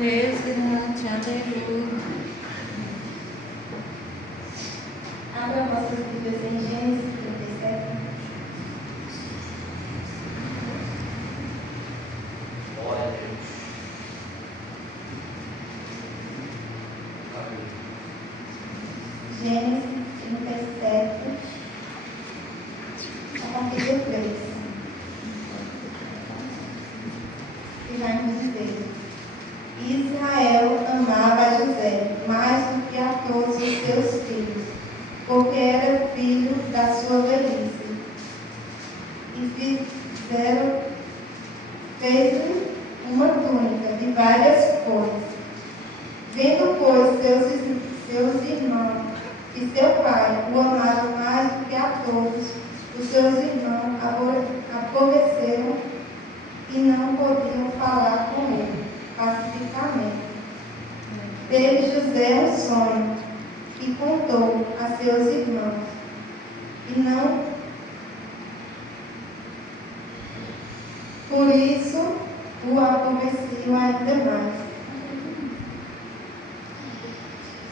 Presente, aleluia. Abra vossas Bíblias em Gênesis 37. Glória a Deus. Gênesis 37, a partir do 3. E vai nos dizer: Israel amava a José mais do que a todos os seus filhos, porque era filho da sua velhice. E fez-lhe uma túnica de várias cores. Vendo, pois, seus irmãos e seu pai o amavam mais do que a todos, os seus irmãos aborreceram e não podiam falar com ele pacificamente. Teve José um sonho e contou a seus irmãos, e não por isso o aborreciam ainda mais.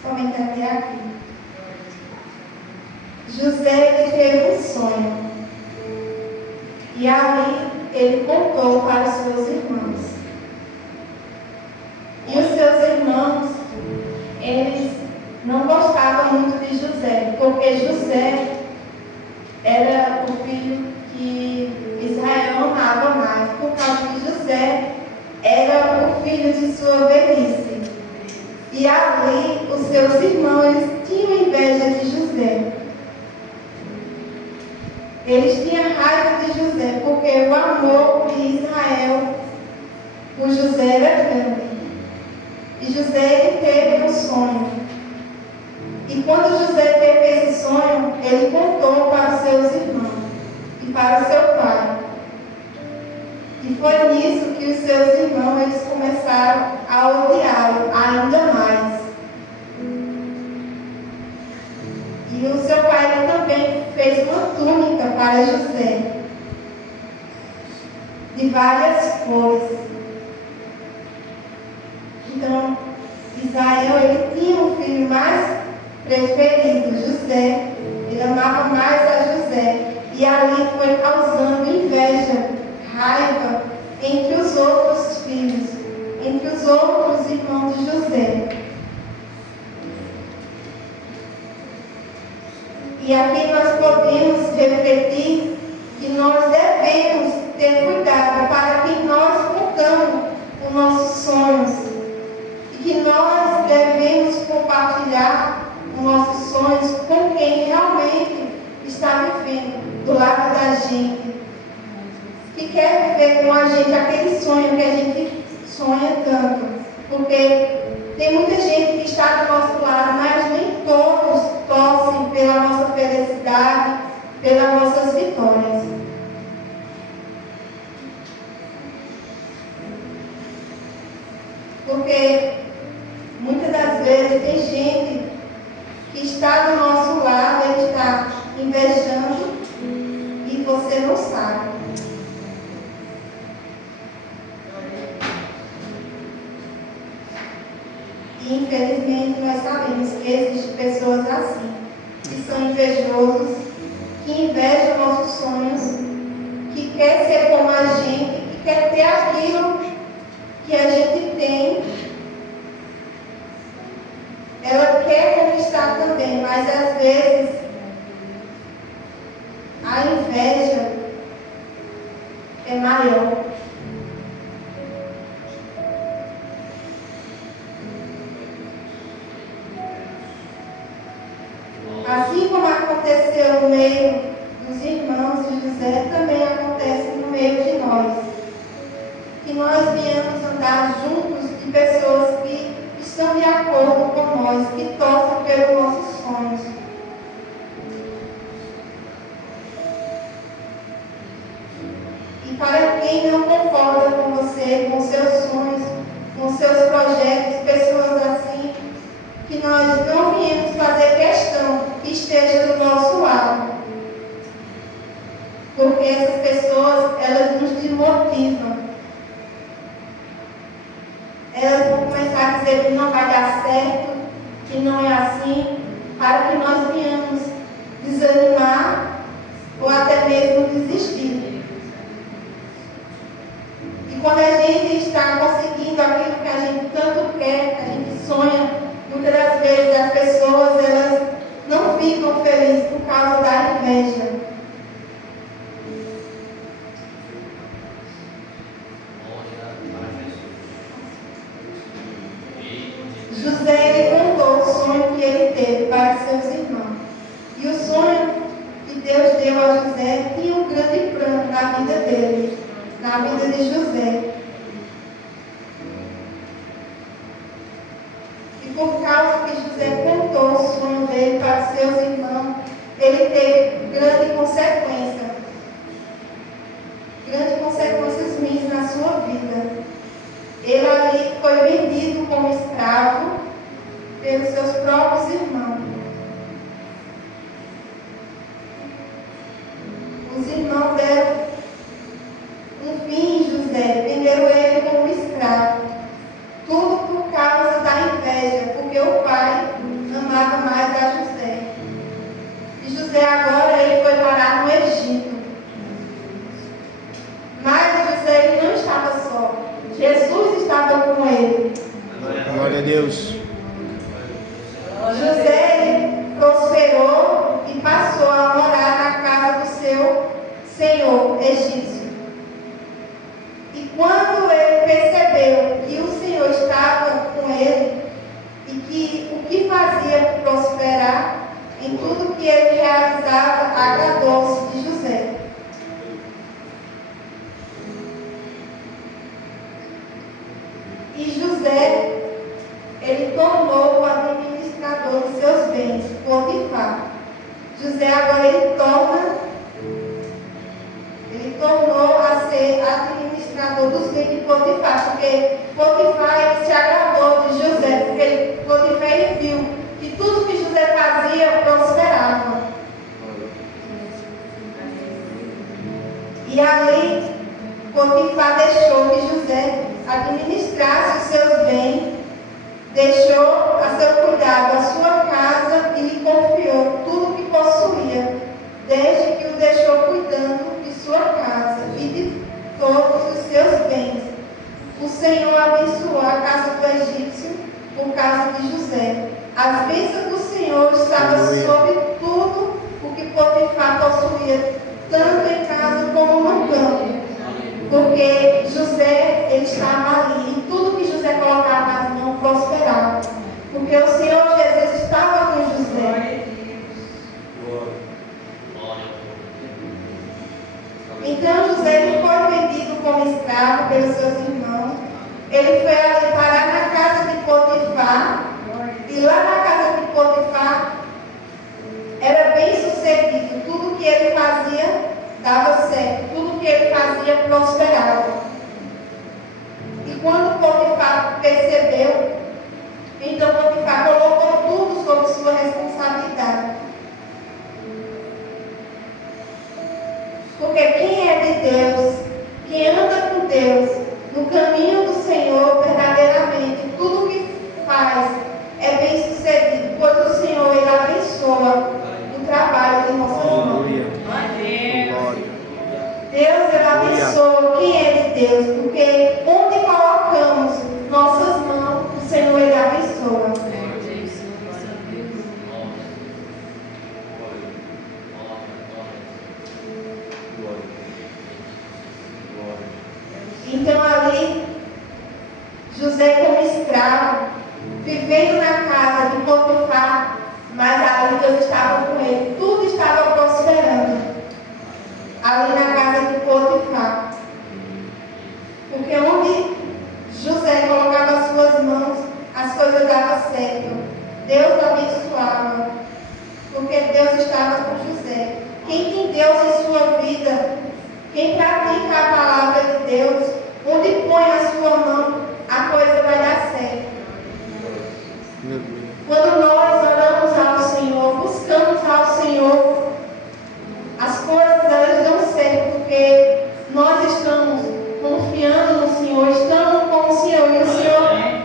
Somente até aqui. José ele teve um sonho, e ali ele contou para os seus irmãos. E os seus irmãos, eles não gostavam muito de José, porque José era o filho que Israel amava mais, por causa que José era o filho de sua velhice. E ali os seus irmãos eles tinham inveja de José. Eles tinham raiva de José, porque o amor de Israel por José era grande. E José ele teve um sonho. E quando José teve esse sonho, ele contou para os seus irmãos e para o seu pai. E foi nisso que os seus irmãos eles começaram a odiá-lo ainda mais. E o seu pai ele também fez uma túnica para José, de várias cores. Então, Israel ele tinha um filho mais preferido, José. Ele amava mais a José. E ali foi causando inveja, raiva entre os outros filhos, entre os outros irmãos de José. E aqui nós podemos refletir que nós devemos ter cuidado para que nós contamos os nossos sonhos e que nós devemos compartilhar os nossos sonhos com quem realmente está vivendo do lado da gente, que quer viver com a gente aquele sonho que a gente sonha tanto, porque tem muita gente que está do nosso lado, mas nem todos torcem pela nossa felicidade, pelas nossas vitórias. Porque muitas das vezes tem gente que está do nosso lado, ele está invejando e você não sabe. E infelizmente nós sabemos que existem pessoas assim, que são invejosos, que invejam nossos sonhos, que quer ser como a gente, que quer ter aquilo que a gente tem. Ela quer conquistar também, mas às vezes a inveja é maior. Assim como aconteceu no meio dos irmãos de José, também acontece no meio de nós. Que nós viemos andar juntos de pessoas que estão de acordo com nós, que torcem pelos nossos sonhos. E para quem não concorda com você, com seus sonhos, com seus projetos, pessoas assim, que nós não viemos fazer questão que esteja do nosso lado. Porque essas pessoas, elas nos desmotivam. elas vão começar a dizer que não vai dar certo, que não é assim, para que nós venhamos desanimar ou até mesmo desistir. E quando a gente está conseguindo aquilo que a gente tanto quer, que a gente sonha, muitas das vezes as pessoas elas não ficam felizes por causa da inveja. José ele contou o sonho que ele teve para seus irmãos. E o sonho que Deus deu a José tinha um grande plano na vida dele, na vida de José. E por causa que José contou o sonho dele para seus irmãos, ele teve grande consequência. Grandes consequências ruins na sua vida. Ele ali foi vendido como escravo pelos seus próprios irmãos. Os irmãos deram um fim em José, venderam ele como escravo. Tudo por causa da inveja, porque o pai amava mais a José. E José agora ele foi parar no Egito. Mas José ele não estava só. Jesus estava com ele. Glória a Deus. José prosperou e passou a morar na casa do seu senhor egípcio. E quando ele percebeu que o Senhor estava com ele e que o que fazia prosperar, em tudo que ele realizava agradou-se de José. E José, ele tornou o administrador dos seus bens, Potifar. José agora ele tornou a ser administrador dos bens de Potifar, porque Potifar ele se agradou de José, porque Potifar ele viu que tudo que José fazia prosperava. E ali Potifar deixou que José administrasse os seus bens, deixou a seu cuidado a sua casa e lhe confiou tudo o que possuía, desde que o deixou cuidando de sua casa e de todos os seus bens. O Senhor abençoou a casa do egípcio por causa de José. As bênçãos do Senhor estavam sobre tudo o que Potifar possuía, tanto em casa como no campo. Porque José, ele estava ali, e tudo que José colocava nas mãos prosperava. Porque o Senhor Jesus estava com José. Então José ele foi vendido como escravo pelos seus irmãos. Ele foi ali parar na casa de Potifar. E lá na casa de Potifar era bem sucedido. Tudo que ele fazia dava certo, tudo que ele fazia prosperava. E quando Potifar percebeu, então Potifar colocou tudo sob sua responsabilidade. Porque quem é de Deus, quem anda com Deus, no caminho do Senhor, verdadeiramente, tudo que faz é bem sucedido, pois o Senhor ele abençoa o trabalho de nossas mãos. Deus ele abençoa quem é de Deus, porque onde colocamos nossas mãos, o Senhor ele abençoa. Então ali, José como escravo, vivendo na casa de Potifar, mas ali Deus estava com ele, tudo estava prosperando. Ali na casa de Potifar. Porque onde José colocava as suas mãos, as coisas davam certo. Deus abençoava. Porque Deus estava com José. Quem tem Deus em sua vida, quem pratica a palavra de Deus, onde põe a sua mão, a coisa vai dar certo. Quando nós oramos ao Senhor, buscamos ao Senhor, as coisas elas dão certo, porque nós estamos confiando no Senhor, estamos com o Senhor, e o Senhor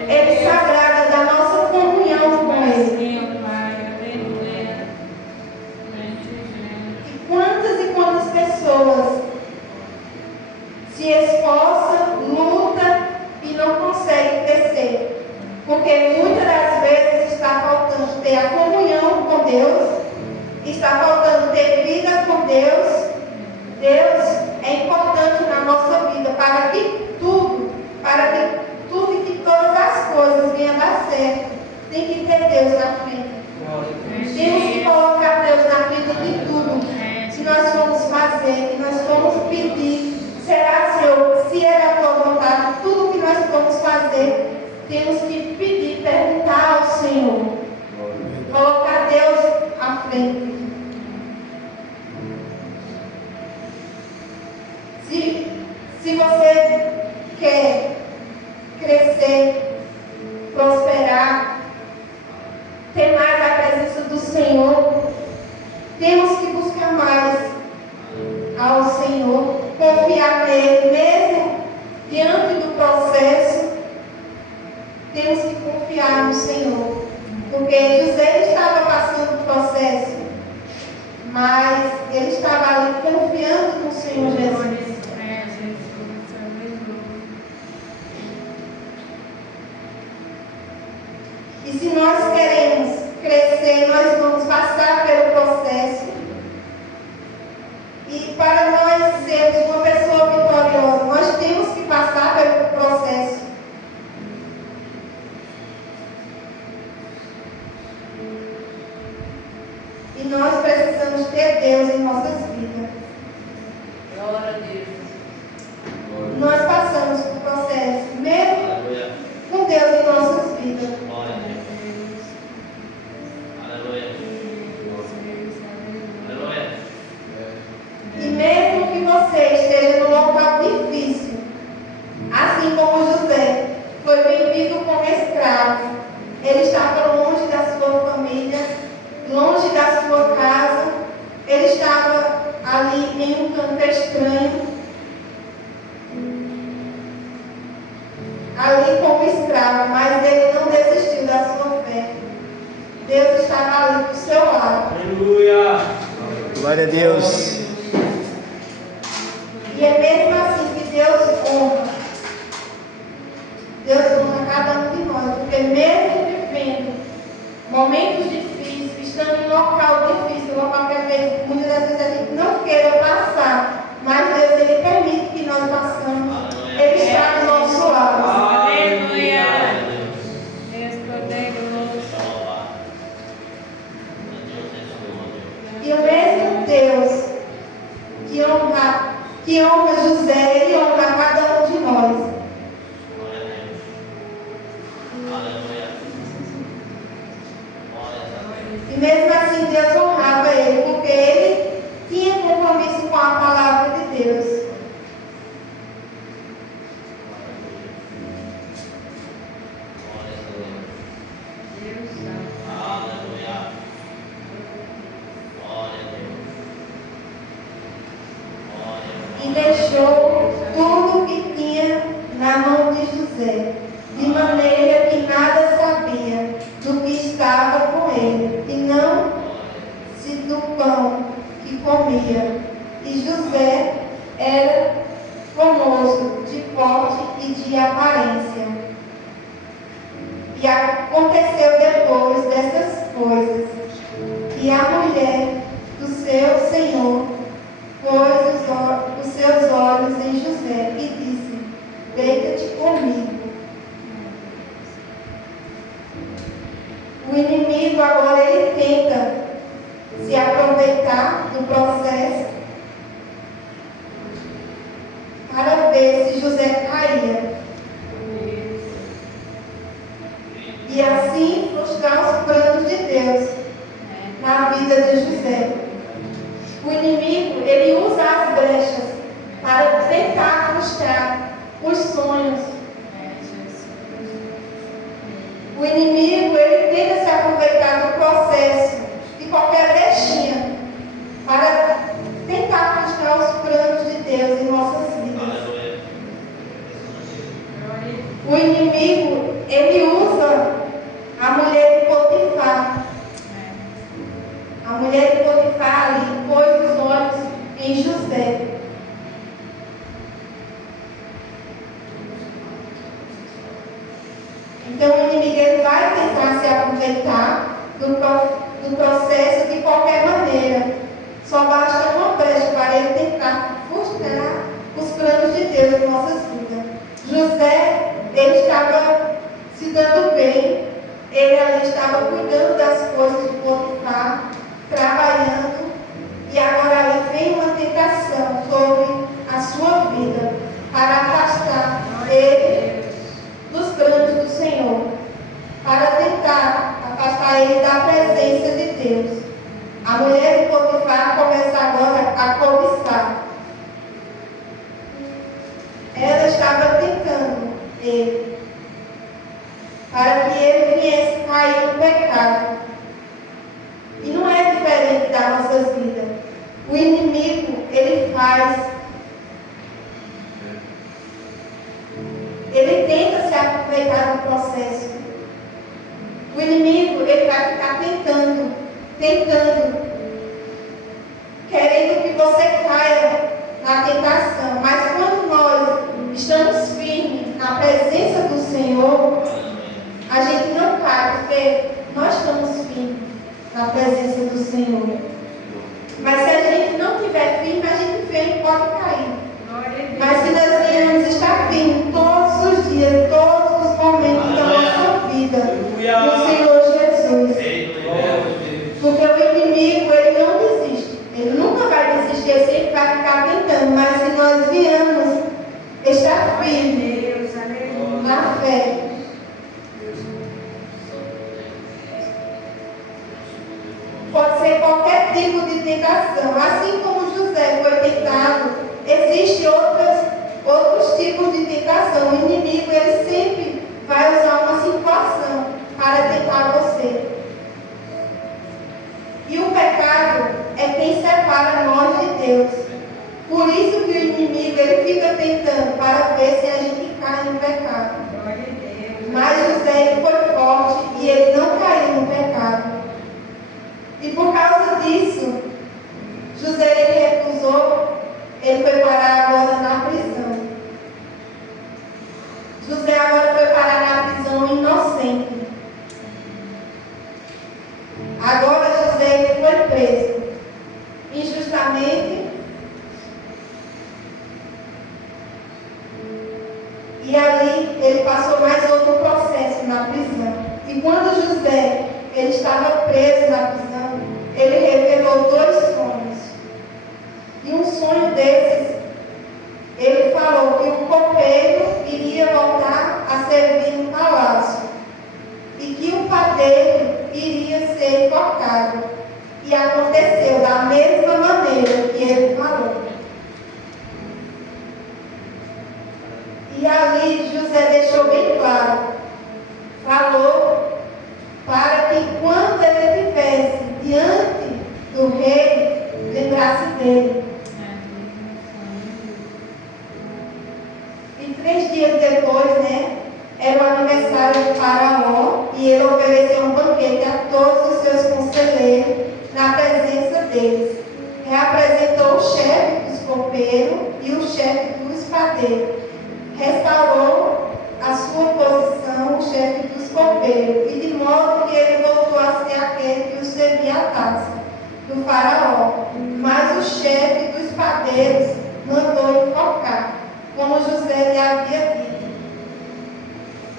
Se você quer crescer, prosperar, ter mais a presença do Senhor, temos que buscar mais ao Senhor, confiar nele, mesmo diante do processo, temos que confiar no Senhor, porque José estava passando o processo, mas ele estava ali confiando no Senhor Jesus. E se nós queremos crescer, nós vamos passar pelo processo. E para nós sermos uma pessoa vitoriosa, nós temos que passar pelo processo. E nós precisamos ter Deus em nossas vidas. Glória a Deus. Nós passamos por processo, mesmo com Deus em nossas vidas. Glória a Deus. Aleluia. Aleluia. E mesmo que você esteja num local difícil, assim como José foi vendido como escravo, ele estava longe da sua família, longe da sua casa, ele estava ali em um canto estranho, ali como escravo, mas ele não desistiu da sua fé. Deus estava ali do seu lado. Aleluia. Glória a Deus. E é mesmo assim que Deus honra. Deus honra cada um de nós, porque mesmo vivendo momentos difíceis, estando em um local difícil, um local que às vezes, muitas das vezes a gente não queira passar, mas Deus, Ele permite que nós passamos. Ele está do nosso lado. Aleluia. Deus poderoso. E o mesmo Deus que honra José, Ele honra cada um de nós. E mesmo assim Deus honrava ele, porque ele tinha compromisso com a palavra de Deus. E deixou tudo que tinha na mão de José, de maneira que nada sabia do que estava com ele, e não se do pão que comia. E José era famoso de porte e de aparência. E aconteceu depois dessas coisas, que a mulher do seu senhor pôs os seus olhos em José e disse: deita-te comigo. O inimigo agora ele tenta se aproveitar do processo para ver se José caía. E assim frustrar os planos de Deus na vida de José. O inimigo, ele usa as brechas para tentar frustrar os sonhos. O inimigo, ele tenta se aproveitar do processo, de qualquer brechinha, para tentar frustrar os planos de Deus em nossas vidas. O inimigo, ele usa a mulher de Potifar. A mulher de Potifar ali pôs os olhos em José. Então o inimigo ele vai tentar se aproveitar do processo de qualquer maneira. Só basta uma brecha para ele tentar frustrar os planos de Deus em nossas vidas. José, ele estava se dando bem, ele ali estava cuidando das coisas de Potifar, trabalhando, e agora ali vem uma tentação sobre a sua vida para afastar ele dos planos do Senhor, para tentar afastar ele da presença de Deus. A mulher de Potifar começa agora a cobiçar. estava tentando ele, para que ele viesse cair no pecado. E não é diferente das nossas vidas. O inimigo, ele tenta se aproveitar do processo. O inimigo, ele vai ficar tentando, querendo que você caia na tentação. Mas quando nós estamos firmes na presença do Senhor, a gente não cai, porque nós estamos firmes na presença do Senhor. Mas se a gente não estiver firme, a gente vem e pode cair. Mas se nós venhamos estar firmes todos os dias, todos os momentos da nossa vida, no Senhor Jesus. Porque o inimigo, ele não desiste. Ele nunca vai desistir, ele sempre vai ficar tentando. Mas se nós viemos estar firmes na fé, pode ser qualquer tipo de tentação. Assim como José foi tentado, existem outros tipos de tentação. O inimigo, ele sempre vai usar uma situação para tentar você. E o pecado é quem separa nós de Deus. Por isso que o inimigo, ele fica tentando para ver se a gente cai no pecado. Mas José, ele foi forte e ele não caiu no pecado. E por causa disso, José, ele recusou, ele foi parar agora na prisão. José agora foi parar na prisão inocente. Agora José, ele foi preso injustamente. E ali ele passou mais outro processo na prisão. E quando José, ele estava preso na prisão, ele revelou 2 sonhos. E um sonho desses, ele falou que o copeiro iria voltar a servir no palácio e que o padeiro iria ser enforcado. E aconteceu da mesma maneira que ele falou. E ali José deixou bem claro, falou para que quando ele estivesse diante do rei, lembrasse dele. E 3 dias depois, era o aniversário de Faraó, e ele ofereceu um banquete a todos os seus conselheiros na presença deles. Reapresentou o chefe dos copeiros e o chefe do espadeiro. Restaurou a sua posição, o chefe dos copeiros, e de modo que ele voltou a ser aquele que o servia a taça do Faraó. Mas o chefe dos padeiros mandou enforcar, como José lhe havia dito.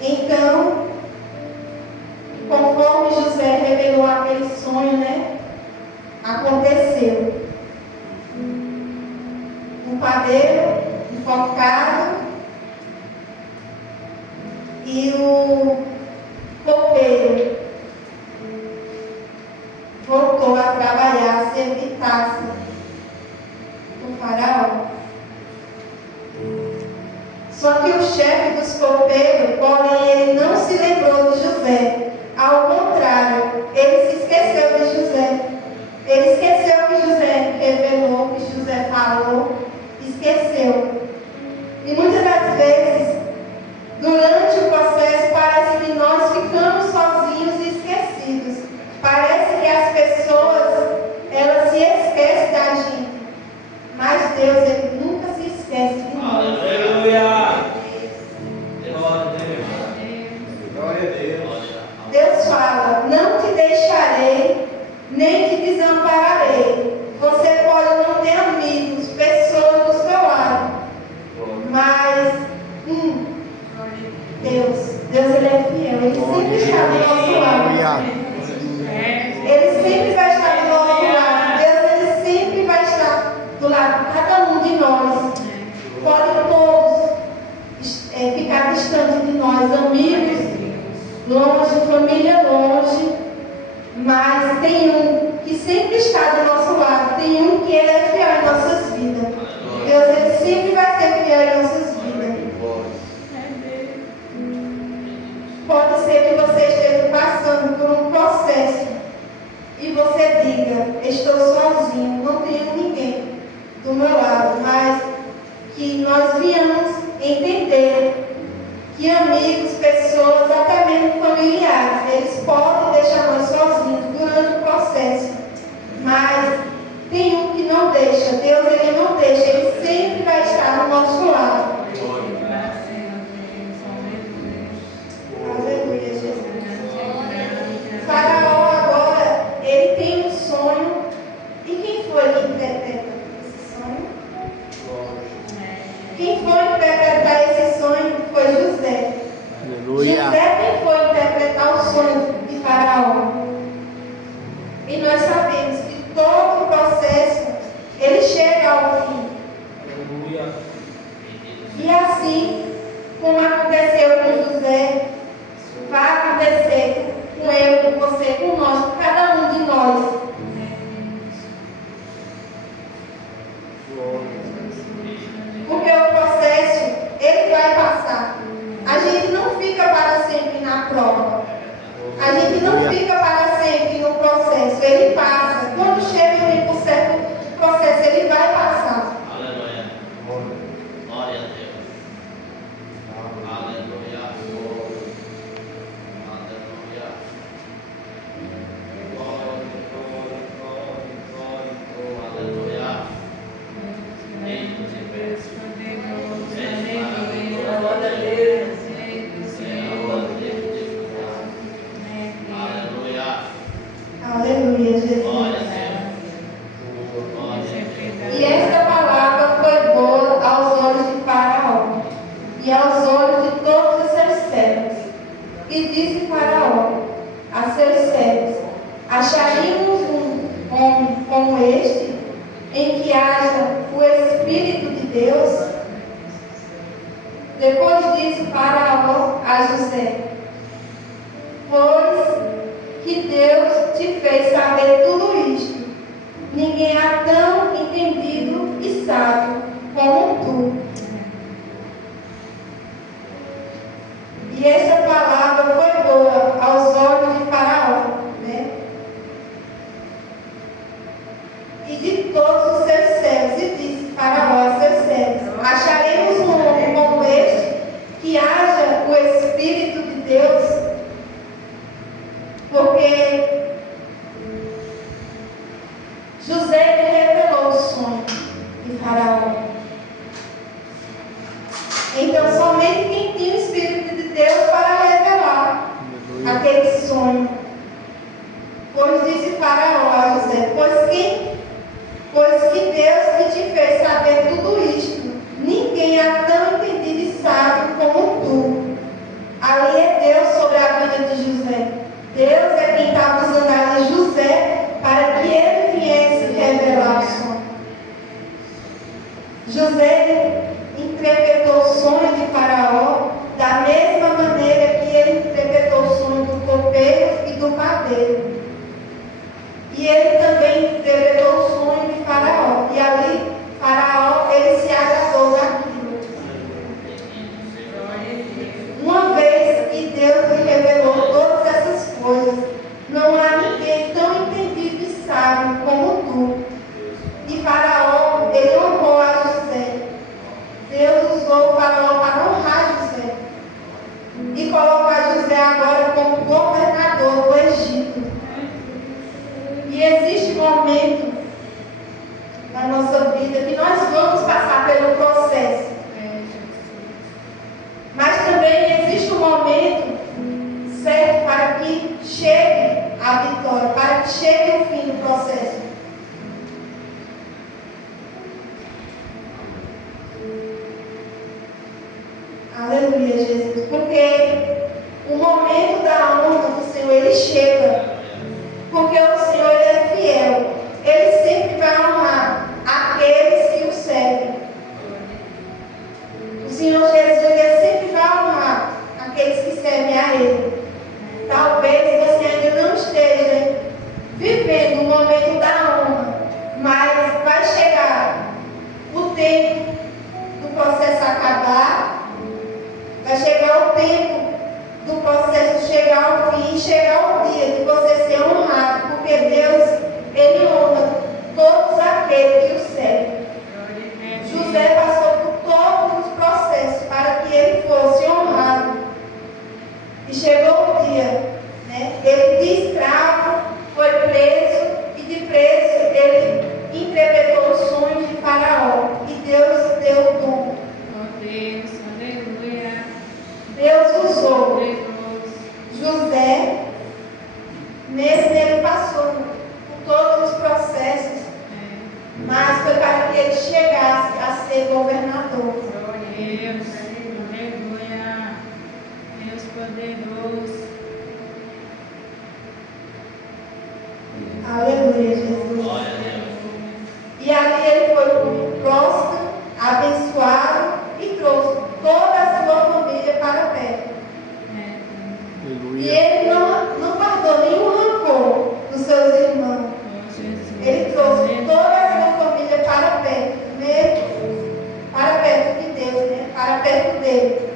Então, conforme José revelou aquele sonho, aconteceu. O padeiro enforcado e o copeiro voltou a trabalhar, a servir taça do Faraó. Só que o chefe dos copeiros, porém, ele não se lembrou de José. Ao contrário, ele se esqueceu de José. Ele esqueceu que José revelou, que José falou, esqueceu. E muitas das vezes, durante o processo, parece que nós ficamos sozinhos e esquecidos. Parece que as pessoas, elas se esquecem da gente. Mas Deus, ele nunca se esquece de nós. Aleluia! Glória a Deus. Deus fala, não te deixarei, nem te desampararei. Você pode não ter amigos, pessoas do seu lado. Mas, Deus ele é fiel. Ele sempre está do nosso lado. Ele sempre vai estar do nosso lado. Deus, ele sempre vai estar do lado de cada um de nós. você esteja passando por um processo e você diga, estou sozinho, não tenho ninguém do meu lado, mas que nós venhamos entender que amigos, pessoas, até mesmo familiares, eles podem deixar nós sozinhos durante o processo, mas tem um que não deixa. Deus, ele não deixa, ele sempre vai estar do nosso lado. Aleluia, Jesus. Faraó agora, ele tem um sonho. E quem foi que interpreta esse sonho? Quem foi interpretar esse sonho foi José. Aleluia. José quem foi interpretar o sonho de Faraó. E nós sabemos que todo o processo, ele chega ao fim. Aleluia. E assim, como aconteceu com José, vai acontecer com eu, com você, com nós, com cada um de nós. Porque o processo, ele vai passar. A gente não fica para sempre na prova. A gente não fica para sempre no processo. Ele passa. Quando chega o tempo certo, o processo, ele vai passar. Aleluia. Glória a Deus. Aleluia. Aleluia. Aleluia. Eita, Glória a Deus. Aleluia, Jesus. glória a Deus. E esta palavra foi boa aos olhos de Faraó e aos olhos de todos os seus servos. E disse Faraó a seus servos: acharíamos um homem como este, em que haja o Espírito de Deus? Depois disse Faraó a José: pois que Deus te fez saber tudo isto, ninguém há tão entendido e sábio como tu. E esta palavra foi boa aos olhos de Faraó, né? E de todos os seus servos. E disse Faraó a seus servos: acharemos um homem como este, que haja o Espírito de Deus? Porque José revelou o sonho de Faraó. Então, somente quem tinha o Espírito de Deus para revelar aquele sonho. Pois disse Faraó a José: pois que Deus que te fez saber tudo isto, ninguém há tão entendido e sábio como tu. Ali é Deus sobre a vida de José. Deus é quem está usando ali José para que ele viesse revelar o sonho. José interpretou o sonho de Faraó da mesma maneira que ele interpretou o sonho do copeiro e do padeiro. E ele também interpretou o sonho de Faraó. E ali, Faraó, ele se agradou daquilo. Uma vez que Deus lhe revelou todas essas coisas, não há ninguém tão entendido e sábio como tu. E Faraó, ele honrou a José. Deus usou o Faraó para honrar José e colocar José agora como governador do Egito. E existe um momento na nossa vida que nós vamos passar pelo processo. Mas também existe um momento certo para que chegue a vitória, para que chegue o fim do processo. Aleluia, Jesus. Porque o momento da honra do Senhor, ele chega. Porque o Senhor, ele é fiel. Ele sempre vai honrar aqueles que o servem. O Senhor Jesus, ele sempre vai honrar aqueles que servem a Ele. Talvez você ainda não esteja vivendo o momento da honra, mas vai chegar o tempo do processo acabar, vai seu dom. Oh Deus, aleluia. Deus usou Deus. José, mesmo ele passou por todos os processos, mas foi para que ele chegasse a ser governador. Deus, aleluia. Deus poderoso. Aleluia, Jesus. Glória a Deus. E ali ele foi próspero, abençoado e trouxe toda a sua família para perto. E Aleluia. ele não guardou nenhum rancor dos seus irmãos. Ele trouxe toda a sua família para perto, mesmo para perto de Deus, né? Para perto dele.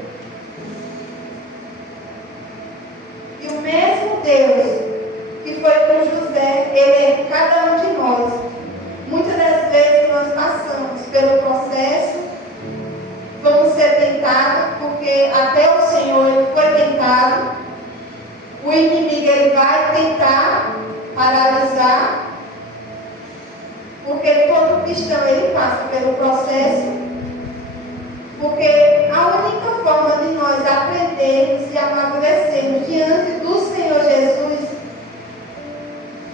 E o mesmo Deus que foi com José, ele é cada um de nós. Muitas das vezes nós passamos pelo processo, vamos ser tentados, porque até o Senhor ele foi tentado. O inimigo ele vai tentar paralisar, porque todo cristão ele passa pelo processo, porque a única forma de nós aprendermos e amadurecermos diante do Senhor Jesus,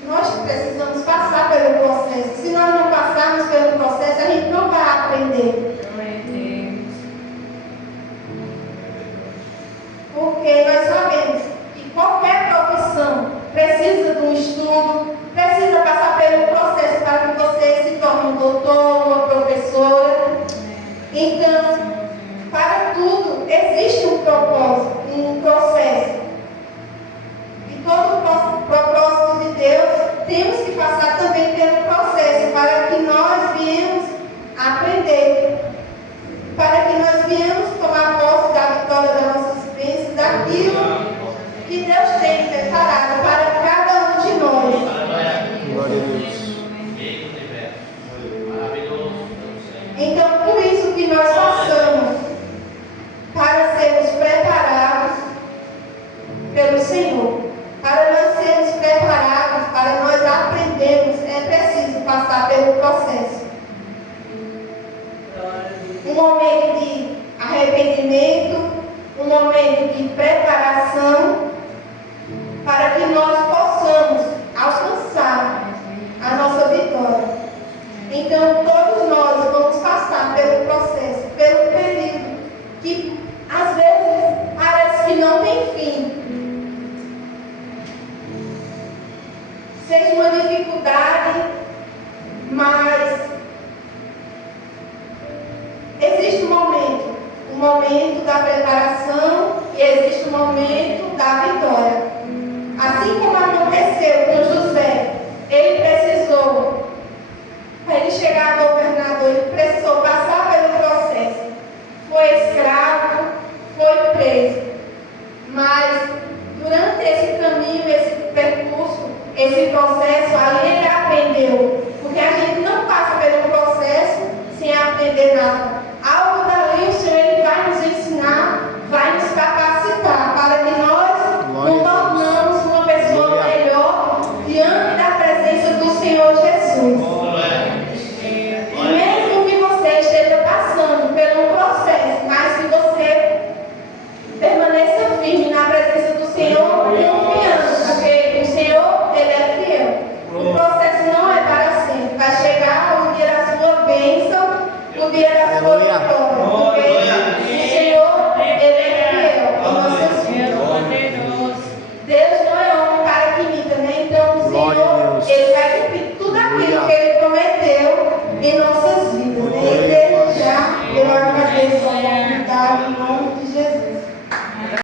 nós precisamos passar pelo processo. Se nós não passarmos pelo processo, a gente não vai aprender. Porque nós sabemos que qualquer profissão precisa de um estudo, precisa passar pelo processo para que você se torne um doutor, uma professora. Então, para tudo existe um propósito, um processo. E todo o propósito de Deus temos que passar também pelo processo para que nós viemos aprender, para que nós viemos tomar posse da vitória das nossas bênçãos, daquilo que Deus tem preparado para cada um de nós. Glória a Deus. Maravilhoso. Então, por isso que nós passamos para sermos preparados pelo Senhor. Para nós sermos preparados, para nós aprendermos, é preciso passar pelo processo. Um momento de arrependimento, um momento de preparação, para que nós possamos alcançar a nossa vitória. Então, todos nós vamos passar pelo processo, pelo período que às vezes parece que não tem fim. Seja uma dificuldade, mas existe um momento da preparação e existe um momento da vitória. Assim como aconteceu com